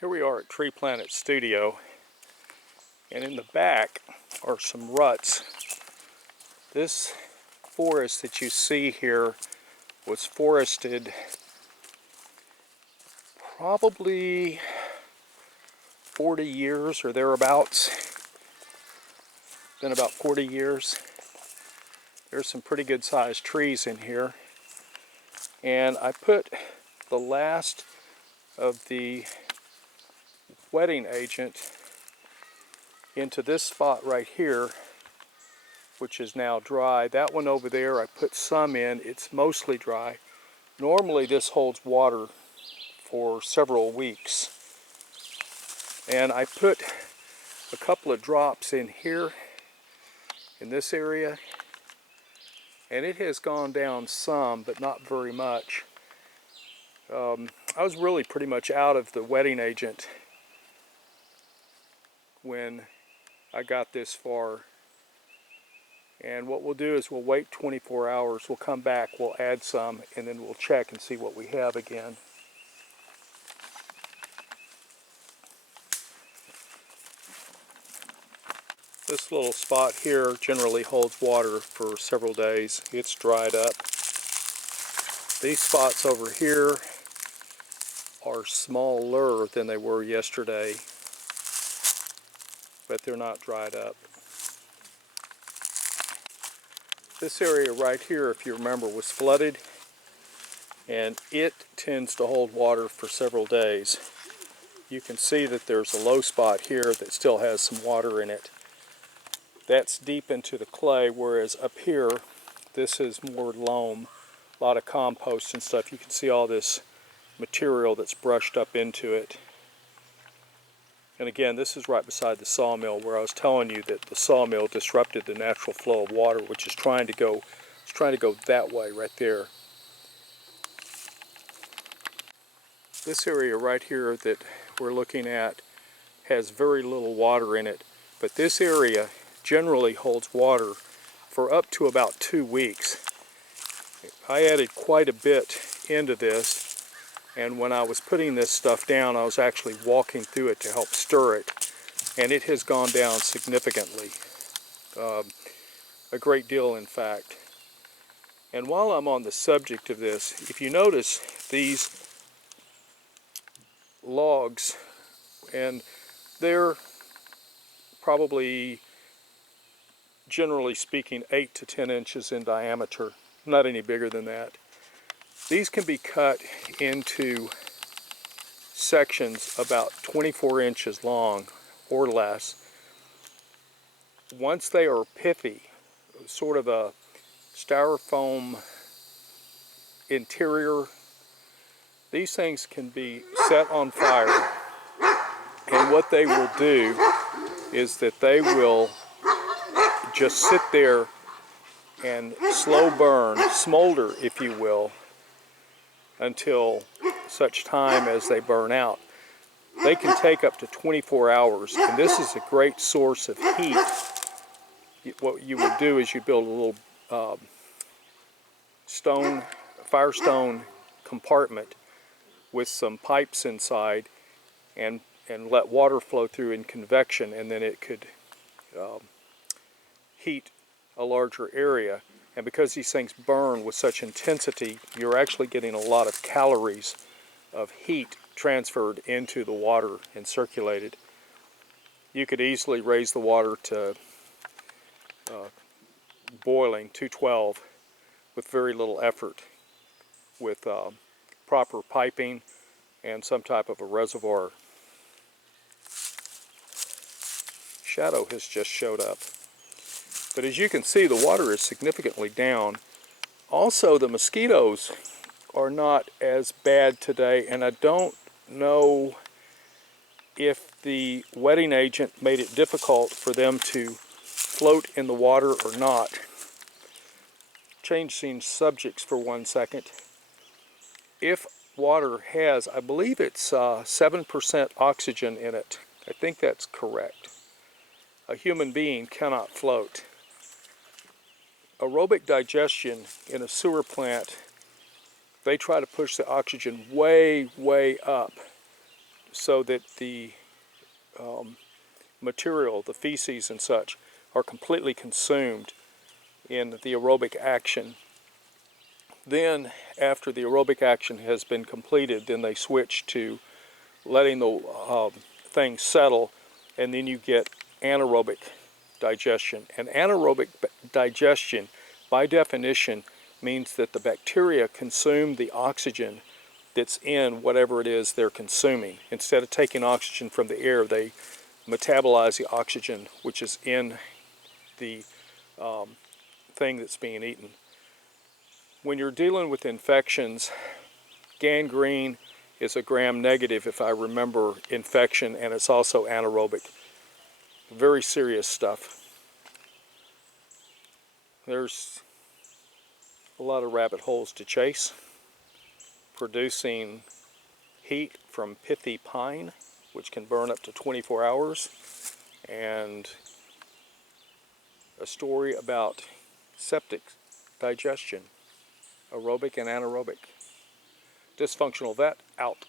Here we are at Tree Planet Studio, and in the back are some ruts. This forest that you see here was forested probably 40 years or thereabouts. Been about 40 years. There's some pretty good sized trees in here, and I put the last of the wetting agent into this spot right here, which is now dry. That one over there I put some in. It's mostly dry. Normally this holds water for several weeks, and I put a couple of drops in here in this area, and it has gone down some, but not very much. I was really pretty much out of the wetting agent when I got this far. And what we'll do is we'll wait 24 hours, we'll come back, we'll add some, and then we'll check and see what we have again. This little spot here generally holds water for several days. It's dried up. These spots over here are smaller than they were yesterday, but they're not dried up. This area right here, if you remember, was flooded, and it tends to hold water for several days. You can see that there's a low spot here that still has some water in it. That's deep into the clay, whereas up here, this is more loam, a lot of compost and stuff. You can see all this material that's brushed up into it. And again, this is right beside the sawmill, where I was telling you that the sawmill disrupted the natural flow of water, which is trying to go that way right there. This area right here that we're looking at has very little water in it, but this area generally holds water for up to about 2 weeks. I added quite a bit into this, and when I was putting this stuff down, I was actually walking through it to help stir it, and it has gone down significantly, a great deal in fact. And while I'm on the subject of this, if you notice these logs, and they're probably, generally speaking, 8 to 10 inches in diameter, not any bigger than that. These can be cut into sections about 24 inches long or less. Once they are pithy, sort of a styrofoam interior, these things can be set on fire, and what they will do is that they will just sit there and slow burn, smolder if you will, until such time as they burn out. They can take up to 24 hours, and this is a great source of heat. What you would do is you build a little firestone compartment with some pipes inside, and let water flow through in convection, and then it could heat a larger area. And because these things burn with such intensity, you're actually getting a lot of calories of heat transferred into the water and circulated. You could easily raise the water to boiling, 212, with very little effort, with proper piping and some type of a reservoir. Shadow has just showed up. But as you can see, the water is significantly down. Also, the mosquitoes are not as bad today, and I don't know if the wetting agent made it difficult for them to float in the water or not. Changing subjects for 1 second. If water has, I believe it's 7% oxygen in it. I think that's correct. A human being cannot float. Aerobic digestion in a sewer plant, they try to push the oxygen way, way up so that the material, the feces and such, are completely consumed in the aerobic action. Then, after the aerobic action has been completed, then they switch to letting the thing settle, and then you get anaerobic digestion. And anaerobic digestion, by definition, means that the bacteria consume the oxygen that's in whatever it is they're consuming. Instead of taking oxygen from the air, they metabolize the oxygen which is in the thing that's being eaten. When you're dealing with infections, gangrene is a gram-negative, if I remember, infection, and it's also anaerobic. Very serious stuff. There's a lot of rabbit holes to chase. Producing heat from pithy pine, which can burn up to 24 hours, and a story about septic digestion, aerobic and anaerobic. Dysfunctional Vet out.